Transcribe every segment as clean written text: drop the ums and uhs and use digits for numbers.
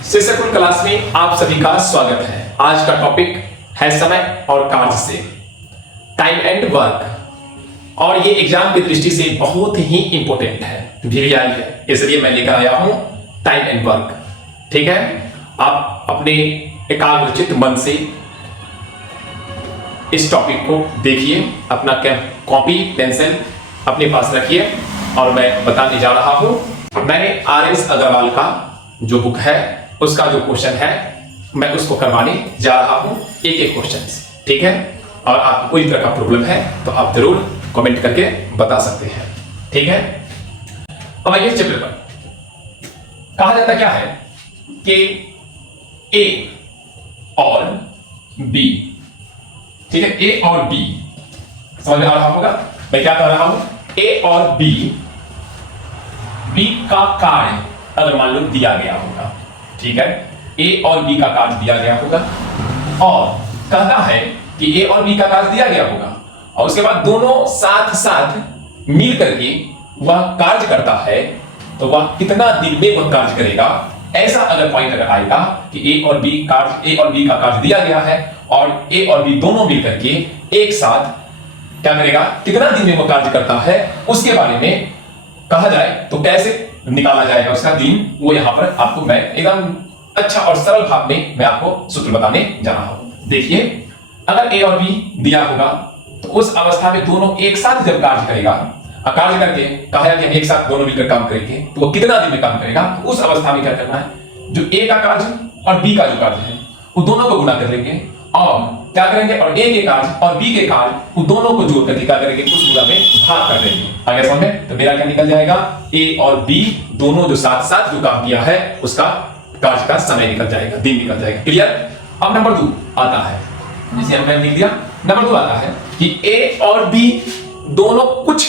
शिक्षकुल class में आप सभी का स्वागत है। आज का टॉपिक है समय और कार्य से, टाइम एंड वर्क। और ये एग्जाम की दृष्टि से बहुत ही इंपॉर्टेंट है, वीवीआई है, इसलिए मैं लेकर आया हूं टाइम एंड वर्क। ठीक है, आप अपने एकाग्रचित मन से इस टॉपिक को देखिए, अपना कॉपी पेंसिल अपने पास रखिए और मैं बताने जा रहा हूं। मैंने आर.एस. अग्रवाल का जो बुक है उसका जो क्वेश्चन है मैं उसको करवाने जा रहा हूं, एक एक क्वेश्चन। ठीक है, और आपको कोई तरह का प्रॉब्लम है तो आप जरूर कमेंट करके बता सकते हैं। ठीक है, अब आइए चैप्टर पर। कहा जाता क्या है कि ए और बी, ठीक है, ए और बी समझ में आ रहा होगा मैं क्या कह रहा हूं। ए और बी का कार्य अगर मान लो दिया गया होगा, ठीक है, ए और बी का कार्य दिया गया होगा और कहता है कि ए और बी का कार्य दिया गया होगा और उसके बाद दोनों साथ साथ मिल करके वह कार्य करता है, तो वह कितना दिन में वह कार्य करेगा, ऐसा अगर पॉइंट अगर आएगा कि ए और बी का कार्य दिया गया है और ए और बी दोनों मिल करके एक साथ क्या करेगा, कितना दिन में वह कार्य करता है, उसके बारे में कहा जाए तो कैसे निकाला जाएगा उसका दिन, वो यहां पर आपको मैं एकदम अच्छा और सरल भाव में मैं आपको सूत्र बताने जा रहा हूं। देखिए, अगर ए और बी दिया होगा तो उस अवस्था में दोनों एक साथ जब कार्य करेगा, कार्य करके कहा कि हम एक साथ दोनों मिलकर काम करेंगे, तो वो कितना दिन में काम करेगा, तो उस अवस्था में क्या करना है, जो ए का कार्य और बी का जो कार्य है वो दोनों को गुणा कर लेंगे और क्या करेंगे, और ए के कार्य और बी के कार्य वो दोनों को जोड़ करके क्या करेंगे, उस गुणा में भाग कर देंगे। आगे समझ में, तो मेरा क्या निकल जाएगा, ए और बी दोनों जो साथ साथ जो काम किया है उसका कार्य का समय निकल जाएगा, दिन निकल जाएगा। क्लियर। अब नंबर 2 आता है, जैसे हमने लिख दिया, नंबर 2 आता है कि ए और बी दोनों कुछ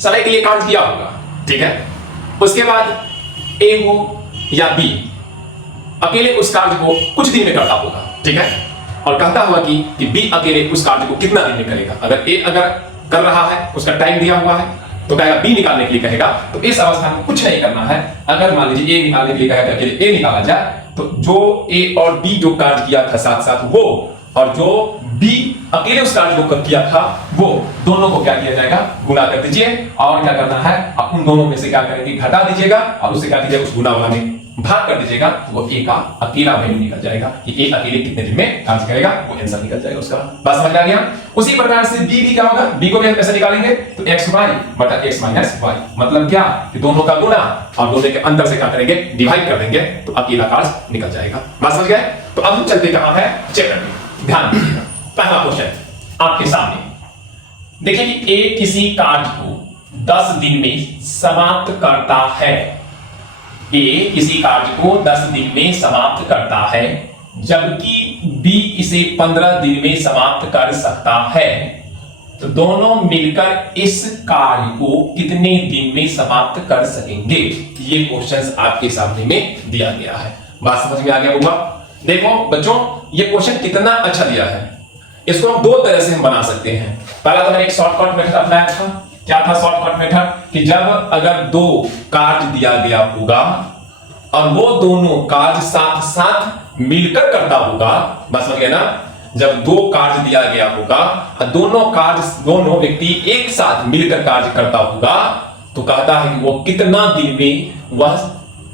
समय के लिए कार्य किया होगा, ठीक है, उसके बाद ए हो या बी अकेले उस कार्य को कुछ दिन में करता होगा, ठीक है, और कहता हुआ कि बी अकेले उस कार्य को कितना दिन में करेगा। अगर ए अगर कर रहा है, उसका टाइम दिया हुआ है, तो कहेगा बी निकालने के लिए कहेगा, तो इस अवस्था में कुछ नहीं करना है। अगर मान लीजिए ए निकालने के लिए कहेगा, अकेले ए निकाला जाए, तो जो ए और बी जो कार्य किया था साथ साथ वो, और जो बी अकेले उस कार्य को किया था वो, दोनों को क्या किया जाएगा, गुणा कर दीजिए और क्या करना है, आप उन दोनों में से क्या करेंगे, घटा दीजिएगा और उससे क्या कीजिएगा, उस गुणा वाला में भाग कर दीजिएगा, तो वो ए का अकेला वैल्यू निकल जाएगा कि ए अकेले कितने दिन में कार्य करेगा, वो आंसर निकल जाएगा उसका। बात समझ आ गया। उसी प्रकार से बी भी क्या होगा, बी को भी हम कैसे निकालेंगे, तो xy बटा x माइनस y, मतलब क्या कि दोनों का गुणा और दोनों के अंतर से क्या करेंगे, डिवाइड कर देंगे, तो अकेला कार्य निकल जाएगा। बात समझ गए। तो अब हम चलते कहां है, चैप्टर में। ध्यान दीजिएगा, पहला क्वेश्चन आपके सामने देखिए कि ए किसी कार्य को 10 दिन में समाप्त करता है। ए किसी कार्य को 10 दिन में समाप्त करता है, जबकि बी इसे 15 दिन में समाप्त कर सकता है, तो दोनों मिलकर इस कार्य को कितने दिन में समाप्त कर सकेंगे। ये क्वेश्चन आपके सामने में दिया गया है। बात समझ में आ गया होगा। देखो बच्चों, ये क्वेश्चन कितना अच्छा दिया है, इसको हम 2 तरह से हम बना सकते हैं। पहला तो मैंने एक शॉर्टकट मेथड अपनाया था। क्या था शॉर्टकट मेथड, कि जब अगर 2 कार्य दिया गया होगा और वो दोनों कार्य साथ साथ मिलकर करता होगा, बस समझ गए ना, जब 2 कार्य दिया गया होगा और दोनों व्यक्ति एक साथ मिलकर कार्य करता होगा, तो कहता है कि वो कितना दिन में वह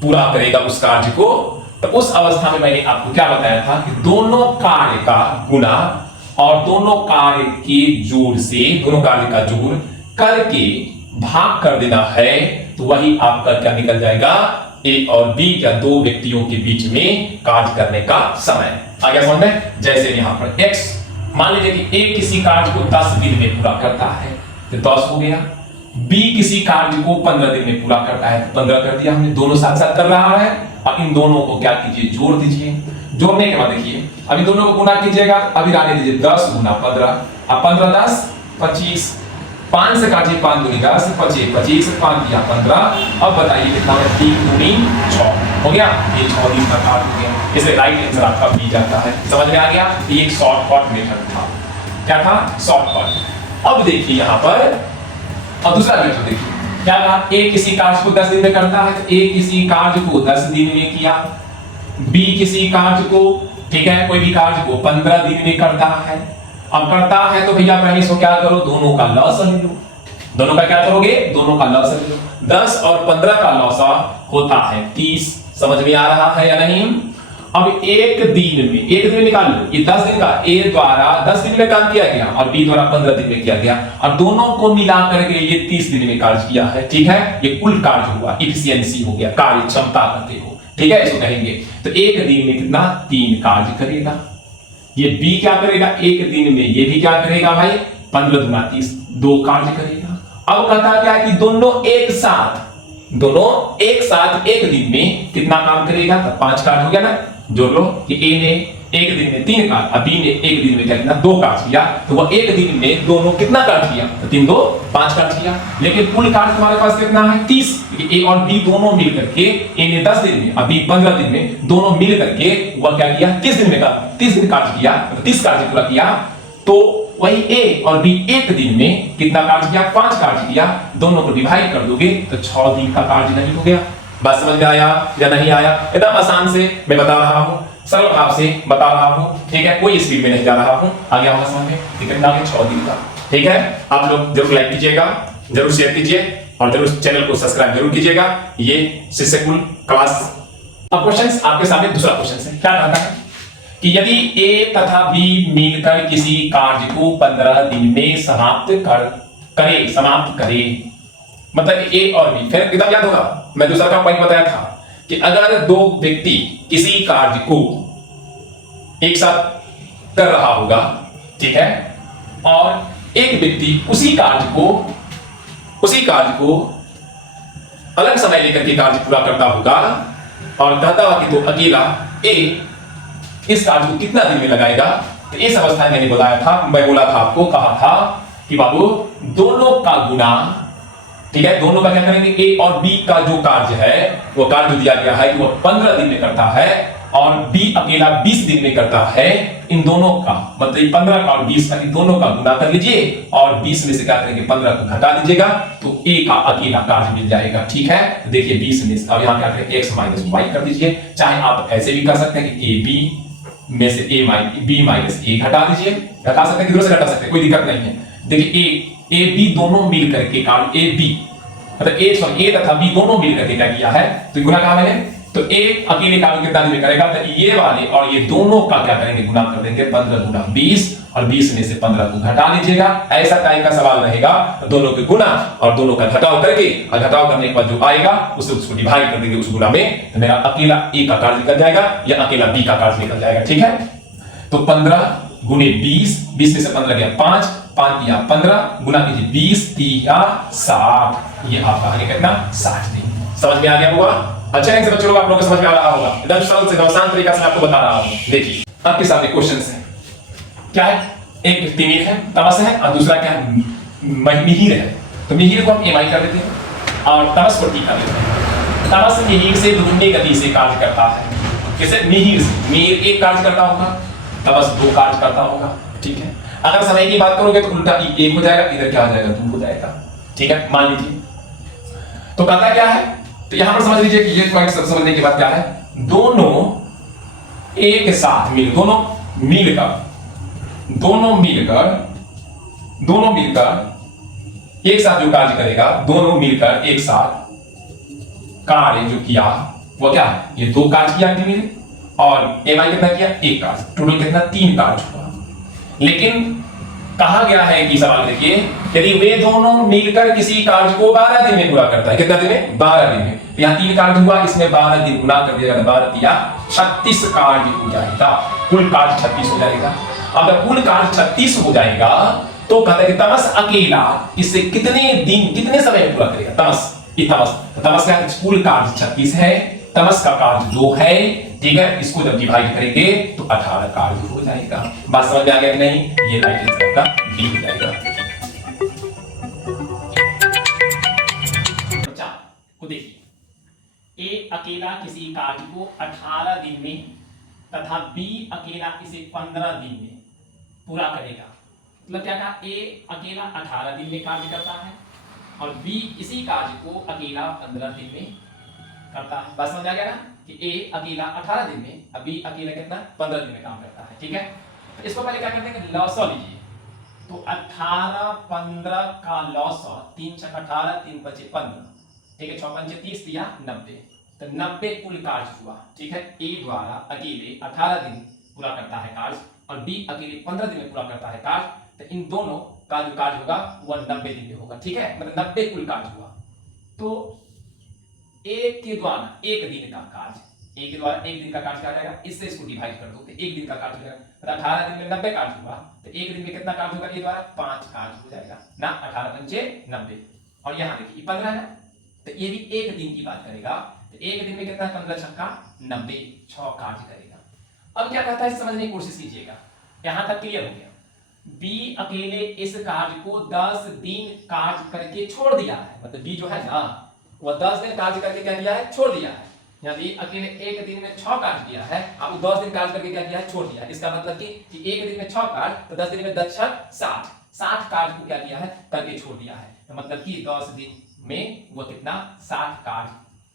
पूरा करेगा उस कार्य को। तो उस अवस्था में मैंने आपको क्या बताया था कि दोनों कार्य का गुणा और दोनों कार्य के जोड़ से, दोनों कार्य का जोड़ करके भाग कर देना है, तो वही आपका क्या निकल जाएगा, ए और बी या 2 व्यक्तियों के बीच में कार्य करने का समय। आ गया समझ में। जैसे यहां पर x, मान लीजिए कि ए किसी कार्य को 10 दिन में पूरा करता है, तो 10 हो गया। बी किसी कार्य को 15 दिन में पूरा करता है, तो 15 कर दिया हमने, दोनों साथ साथ कर रहा है, और इन दोनों को क्या कीजिए, जोड़ दीजिए। जोड़ने के बाद देखिए, अभी दोनों को गुणा कीजिएगा, अभी डाल दीजिए 10 गुना 15, अब 15 10 25, 5 से काटिए 5 दूनी 10, 25 25, 5 दिया 15। अब बताइए कितना है, 3 दूनी 6 हो गया, ये 6 दिन का कार्य हो गया। इसे राइट आंसर आपका बी जाता है। समझ में आ गया। ये एक शॉर्टकट मेथड था। क्या था, शॉर्टकट। अब देखिए यहां पर, अब दूसरा मेथड देखिए, क्या कहा, ए किसी कार्य को 10 दिन में करता है, तो ए किसी कार्य को 10 दिन में किया, बी किसी कार्य को, ठीक है, कोई भी कार्य को 15 दिन में करता है। अब करता है तो भैया पहले इसको क्या करो, दोनों का लॉसा ले लो। दोनों का क्या करोगे, दोनों का लॉसा ले लो। 10 और 15 का लॉसा होता है 30। समझ में आ रहा है या नहीं? अब एक दिन में निकाल लो, ये 10 दिन का ए द्वारा 10 दिन में काम किया गया और बी द्वारा 15 दिन में किया गया, और दोनों को मिला करके ये 30 दिन में कार्य किया है। ठीक है, ये कुल कार्य हुआ, इफिशियंसी हो गया, कार्य क्षमता कहते हो। ठीक है, इसको कहेंगे। तो एक दिन में कितना, 3 कार्य करेगा। ये बी क्या करेगा, एक दिन में ये भी क्या करेगा भाई, 15 गुना 30, 2 कार्य करेगा। अब कहता क्या है कि दोनों एक साथ एक दिन में कितना काम करेगा, तो 5 कार्य हो गया ना। जोड़ लो कि ए ने एक दिन में 3 कार्य, बी ने एक दिन में क्या किया, 2 कार्य किया, तो वह एक दिन में दोनों कितना कार्य किया, तो 3 2 5 कार्य किया। लेकिन कुल कार्य तुम्हारे पास कितना है, 30। ए और बी दोनों मिल करके, ए ने 10 दिन में, बी 15 दिन में, दोनों मिल करके वह क्या किया, 30 दिन में का 30 दिन कार्य किया, 30 कार्य पूरा किया। तो वही ए और बी एक दिन में कितना कार्य किया, 5 कार्य किया। दोनों को डिवाइड कर दोगे तो 6 दिन का कार्य नहीं हो गया। बात समझ में आया या नहीं आया? एकदम आसान से मैं बता रहा हूं, सरल भाव से बता रहा हूं। ठीक है, कोई स्पीड में नहीं जा रहा हूं। आ गया होगा समझ में? कितना है, 6 दिन का। ठीक है, आप लोग जरूर लाइक कीजिएगा, जरूर शेयर कीजिए और जरूर चैनल को सब्सक्राइब जरूर कीजिएगा। ये शिष्यकुल क्लास। अब क्वेश्चन आपके सामने दूसरा क्वेश्चन है, क्या कहता है कि यदि ए तथा बी मिलकर किसी कार्य को 15 दिन में समाप्त करे, मतलब ए और बी। फिर एकदम याद होगा, मैं दूसरा का पॉइंट बताया था कि अगर 2 व्यक्ति किसी कार्य को एक साथ कर रहा होगा, ठीक है, और एक व्यक्ति उसी कार्य को अलग समय लेकर के कार्य पूरा करता होगा और कहता हुआ कि तो अकेला ए इस कार्य को कितना दिन में लगाएगा। तो इस अवस्था में मैं बोला था आपको, कहा था कि बाबू दोनों का गुना, ठीक है, दोनों का क्या करेंगे, ए और बी का जो कार्य है, वो कार्य जो दिया गया है कि वो 15 दिन में करता है और बी अकेला 20 दिन में करता है। इन दोनों का मतलब 15 का और 20 का, इन दोनों का गुना कर लीजिए और 20 में से क्या करेंगे, 15 को घटा दीजिएगा तो ए का अकेला कार्य मिल जाएगा। ठीक है, देखिए 20 में से अब यहां क्या करेंगे, x माइनस वाई कर दीजिए। चाहे आप ऐसे भी कर सकते हैं कि ए बी में से बी माइनस ए घटा दीजिए, घटा सकते हैं, किधर से घटा सकते हैं, कोई दिक्कत नहीं है। देखिए ए बी दोनों मिल करके कार्य, ए बी मतलब ए तथा बी दोनों मिल करके क्या किया है, तो गुना कहा मैंने, तो ए अकेले कार्य कितना दिन में करेगा, तो ये वाले और ये दोनों का क्या करेंगे, गुना कर देंगे। 15 गुना 20 और 20 में से 15 को घटा लीजिएगा। ऐसा टाइप का सवाल रहेगा, तो दोनों के गुना और दोनों का घटाव करके, और घटाव करने के बाद जो आएगा उसको डिवाइड कर देंगे उस गुना में, तो मेरा अकेला ए का कार्य निकल जाएगा या अकेला बी का कार्य निकल जाएगा। ठीक है, तो 15 गुने 20, 20 में से 15 गया 5 या 15 गुना कीजिए 20 या 60, ये आपका आगे कितना, 60 दिन। समझ में आ गया होगा? अच्छा है, बच्चों लोग आप लोगों को समझ में आ रहा होगा। एकदम सरल से आसान तरीका से आपको बता रहा हूं। देखिए आपके सामने क्वेश्चन है, क्या है, एक तिमिर है, तमस है, और दूसरा क्या है, मिहिर है। तो मिहिर को हम एमआई कर देते हैं और तमस को टी कर देते हैं। तमस मिहिर से दुगनी गति से कार्य करता है। किसे, मिहिर से। मिहिर एक कार्य करता होगा, तमस 2 कार्य करता होगा। ठीक है, अगर समय की बात करोगे तो उल्टा 1 हो जाएगा, इधर क्या हो जाएगा, 2 हो जाएगा। ठीक है, मान लीजिए। तो कहता क्या है, तो यहां पर समझ लीजिए कि ये पॉइंट समझने के बाद क्या है, दोनों एक साथ मिलकर एक साथ जो कार्य करेगा, दोनों मिलकर एक साथ कार्य जो किया वो क्या है, ये 2 कार्य किया मिले, और एमआई कितना किया, 1 कार्य, टोटल कितना, 3 कार्य हुआ। लेकिन कहा गया है कि सवाल देखिए, यदि वे दोनों मिलकर किसी कार्य को 12 दिन में पूरा करता है, कितना दिन में, 12 दिन में। तो यहाँ 3 कार्य हुआ, इसमें 12 दिन गुना कर दिया, 12 या 36 कार्य हो जाएगा, कुल कार्य 36 हो जाएगा। अगर कुल कार्य 36 हो जाएगा तो कहता है कि तमस अकेला इससे कितने दिन, कितने समय में पूरा करेगा, तमस का कुल कार्य 36 है, तमस का कार्य 2 है। ठीक है, इसको जब डिवाइड करेंगे तो 18 कार्य हो जाएगा। बात समझ में आ गया कि नहीं? ये राइट आंसर का डी हो जाएगा। बच्चा को देखिए, ए अकेला किसी कार्य को 18 दिन में तथा बी अकेला इसे 15 दिन में पूरा करेगा। मतलब क्या कहा, ए अकेला 18 दिन में कार्य करता है और बी इसी कार्य को अकेला 15 दिन में करता है। बस समझ आ गया ना कि ए अकेला 18 दिन में, अब बी अकेला कितना 15 दिन में काम करता है। ठीक है, तो इसको पहले क्या करते हैं, लॉसॉ लीजिए। तो 18 15 का लॉसॉ, 3 छक 18, 3 पचे 15, ठीक है, 6 पंचे 30 दिया 90, तो 90 कुल कार्य हुआ। ठीक है, ए द्वारा अकेले 18 दिन पूरा करता है कार्य और बी अकेले 15 दिन में पूरा करता है कार्य, तो इन दोनों का जो कार्य होगा वह 90 दिन में होगा। ठीक है, मतलब 90 कुल कार्य हुआ। तो एक के द्वारा एक दिन का कार्य, एक के द्वारा एक दिन का कार्य क्या जाएगा, इससे इसको डिवाइड कर दो तो एक दिन का कार्य हो जाएगा। मतलब 18 दिन में 90 कार्य हुआ, तो एक दिन में कितना कार्य होगा, ए द्वारा 5 कार्य हो जाएगा ना, 18 पंचे 90। और यहाँ देखिए 15 है, तो ये भी एक दिन की बात करेगा, तो एक दिन में कितना, 15 छक्का 90, 6 कार्य करेगा। अब क्या कहता है समझने की कोशिश कीजिएगा, यहां तक क्लियर हो गया। बी अकेले इस कार्य को 10 दिन कार्य करके छोड़ दिया है, मतलब बी जो है ना वह 10 दिन कार्य करके क्या किया है, छोड़ दिया है। यानी अकेले एक दिन में 6 कार्य किया है, अब 10 दिन कार्य करके क्या किया है, छोड़ दिया है। इसका मतलब कि एक दिन में 6 कार्य, तो 10 दिन में 10 छक 60 कार्य को क्या किया है, करके छोड़ दिया है। तो मतलब कि 10 दिन में वो कितना 60 कार्य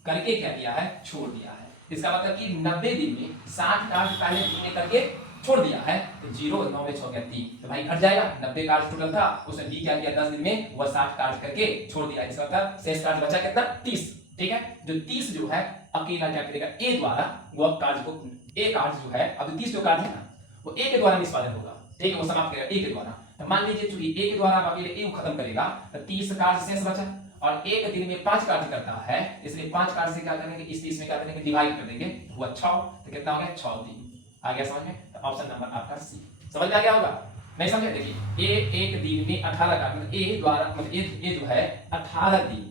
करके क्या किया है, छोड़ दिया है। इसका मतलब कि 90 दिन में 60 कार्य पहले दिन में करके छोड़ दिया है, तो 0 9 में 6 गया 3, तो भाई घट जाएगा। 90 कार्य टोटल था, उसने बी क्या किया 10 दिन में वह 60 कार्य करके छोड़ दिया। इसका मतलब शेष कार्य बचा कितना 30। ठीक है, जो 30 जो है अकेला क्या करेगा, ए द्वारा वह कार्य को, ए कार्य जो है, अब 30 जो कार्य है ना वो ए के द्वारा निष्पादन होगा। ठीक है, वो समाप्त करेगा ए के द्वारा। तो मान लीजिए चूंकि ए के द्वारा अकेले ए को खत्म करेगा, तो 30 कार्य शेष बचा और एक दिन में 5 कार्य करता है, इसलिए 5 कार्य से क्या करेंगे, इस 30 में क्या करेंगे, डिवाइड कर देंगे, हुआ 6, तो कितना हो गया 6 दिन। आ गया समझ में? तो ऑप्शन नंबर आपका सी। समझ में आ गया होगा? नहीं समझे? देखिए ए एक दिन में 18 कार्य, मतलब ए द्वारा, मतलब ए जो है 18 दिन,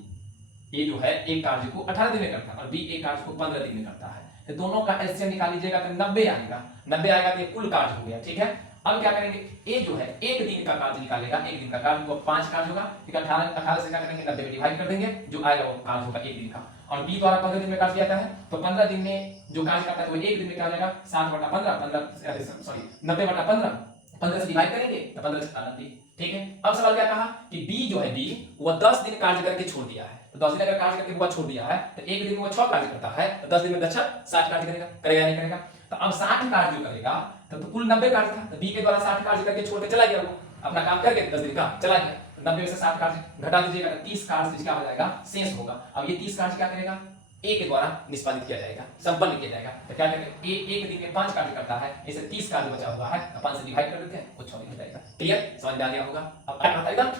ए जो है एक कार्य को 18 दिन में करता है और बी एक कार्य को 15 दिन में करता है। तो दोनों का एलसीएम निकाल लीजिएगा तो 90 आएगा। 90 आएगा तो ये कुल कार्य हो गया। ठीक है, अब क्या करेंगे, ए जो है एक दिन का कार्य निकालेगा, एक दिन का कार्य को 5 कार्य होगा, ठीक है, 18 से क्या करेंगे 90 में डिवाइड कर देंगे, जो आएगा वो कार्य होगा एक दिन का। और बी द्वारा 15 दिन में कार्य जाता है, तो 15 दिन में जो कार्य करता है वो एक दिन में क्या हो जाएगा 60/15, सॉरी 90/15, 15 से डिवाइड करेंगे तो 15 से 90। ठीक है, अब सवाल क्या कहा कि बी जो है, बी वो 10 दिन कार्य करके छोड़ दिया है, तो 10 दिन अगर कार्य करके वो छोड़ दिया है, तो एक दिन में वो 6 कार्य करता है, तो 10 दिन में 10 60 कार्य करेगा, करेगा नहीं करेगा? तो अब 60 कार्य जो करेगा, तो कुल 90 कार्य था, तो बी के द्वारा 60 कार्य करके छोड़ के चला गया, वो अपना काम करके 10 दिन का चला गया। 90 में से 60 कार्य घटा दीजिएगा, 30 कार्य क्या हो जाएगा, शेष होगा। अब ये 30 कार्य क्या करेगा, ए के द्वारा निष्पादित किया जाएगा, संपन्न किया जाएगा। तो क्या करेंगे, ए एक दिन में 5 कार्य करता है, इसे 30 कार्य बचा हुआ है, तो 5 से डिवाइड कर देते हैं, वो 6 दिन हो जाएगा। क्लियर? समझ में आ गया होगा? अब क्या करता है, एकदम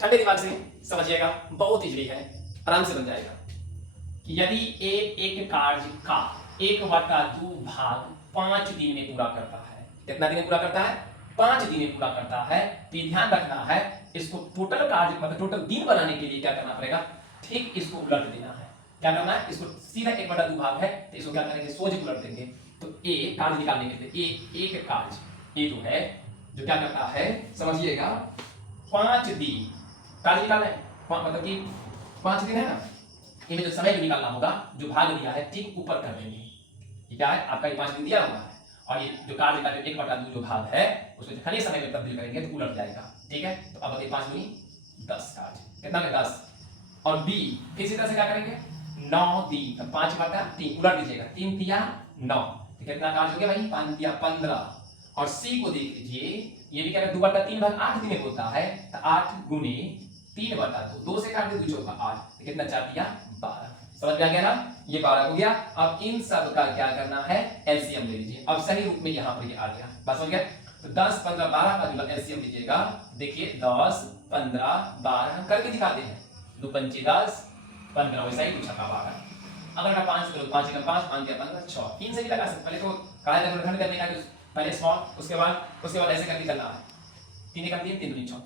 ठंडे दिमाग से समझिएगा, बहुत इजली है, आराम से बन जाएगा। कि यदि ए एक कार्य का 1/2 भाग 5 दिन में पूरा करता है, कितना दिन में पूरा करता है, 5 दिन में पूरा करता है, तो ध्यान रखना है इसको टोटल कार्य, मतलब टोटल दिन बनाने के लिए क्या करना पड़ेगा, ठीक इसको उलट देना है। क्या करना है, इसको सीधा 1/2 भाग है, तो इसको क्या करेंगे, सोझे उलट देंगे। तो ए कार्य निकालने के लिए ए एक कार्य, ए जो है जो क्या करता है समझिएगा, 5 दिन कार्य निकालना है, मतलब कि 5 दिन है ना, इन्हें जो समय भी निकालना होगा, जो भाग दिया है ठीक ऊपर कर देंगे। ये क्या है, आपका ये 5 दिन दिया हुआ है, और ये जो कार्य का जो 1/2 जो भाग है उसको खनिज समय में तब्दील करेंगे तो उलट जाएगा। ठीक है, तो अब 5 दूनी 10 कार्य, कितना में 10। और बी फिर इसी तरह से क्या करेंगे, 9 दिन, तो 5/3 उलट दीजिएगा, 3 तिया 9, तो कितना कार्य हो गया भाई, 5 तिया 15। और सी को देख लीजिए, ये भी क्या है 2/3 भाग 8 दिन में होता है, तो 8 गुने 3/2, 2 से काट दे 2 चौका 8, तो कितना 4 तिया 12। समझ में आ गया ना, ये 12 हो गया। अब इन सब का क्या करना है, एलसीएम ले लीजिए। अब सही रूप में यहाँ पर ये आ गया, बस हो गया। तो 10 15 12 का जो एलसीएम लीजिएगा, देखिए 10 15 12 करके दिखाते हैं, 2 पंचे 10 15, वैसा ही 2 छक्का 12। अगर आप 5 करो, 5 1 5 5 15 6, 3 से भी लगा सकते, पहले तो काहे तक खंड करने का, पहले स्मॉल, उसके बाद ऐसे करके चलना है, 3 1 3 3 2 6,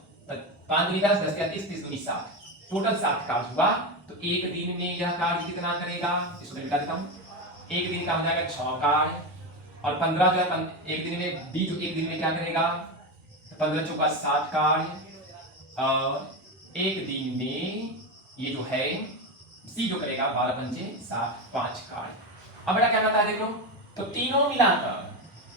5 दूनी 10 10 या 30 30 दूनी 60, टोटल 60 कार्य हुआ। तो एक दिन में यह कार्य कितना करेगा, इसको मैं लिखा देता हूं, एक दिन का हो जाएगा 6 कार्य, और 15 जो है एक दिन में, बी जो एक दिन में क्या करेगा, 15 चौका 60 कार्य, और एक दिन में ये जो है सी जो करेगा 12 पंचे 60 5 कार्य। अब बेटा क्या करता है देख लो, तो तीनों मिलाकर,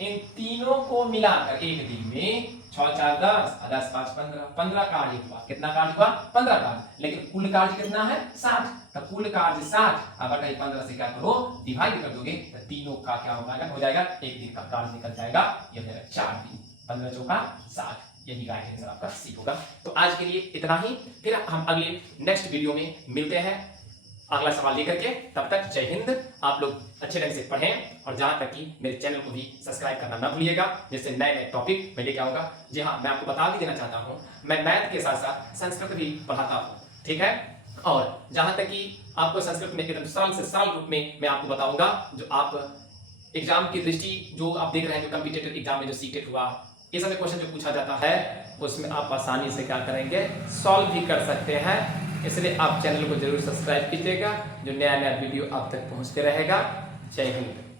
इन तीनों को मिलाकर एक दिन में 6 4 10 और 10 5 15, 15 कार्य हुआ। कितना कार्य हुआ? 15 कार्य। लेकिन कुल कार्य कितना है? 60। तो कुल कार्य 60, अब 15 से क्या करो, डिवाइड कर दोगे तो तीनों का क्या हो जाएगा, एक दिन का कार्य निकल जाएगा। ये हो जाएगा 4 दिन, 15 चौका 60। यही राइट आंसर आपका सी होगा। तो आज के लिए इतना ही, फिर हम अगले नेक्स्ट वीडियो में मिलते हैं अगला सवाल लेकर के। तब तक जय हिंद। आप लोग अच्छे ढंग से पढ़ें और जहां तक कि मेरे चैनल को भी सब्सक्राइब करना ना भूलिएगा, जिससे नए नए टॉपिक मैं लेके आऊंगा। जी हाँ, मैं आपको बता भी देना चाहता हूं, मैं मैथ के साथ साथ संस्कृत भी पढ़ाता हूं, ठीक है। और जहां तक कि आपको संस्कृत में एकदम सरल से सरल रूप में मैं आपको बताऊंगा, जो आप एग्जाम की दृष्टि जो आप देख रहे हैं, जो कॉम्पिटिटिव एग्जाम में जो सीटेट हुआ, ये सब क्वेश्चन जो पूछा जाता है, उसमें आप आसानी से क्या करेंगे, सॉल्व भी कर सकते हैं। इसलिए आप चैनल को जरूर सब्सक्राइब कीजिएगा, जो नया नया वीडियो आप तक पहुंचते रहेगा। जय हिंद।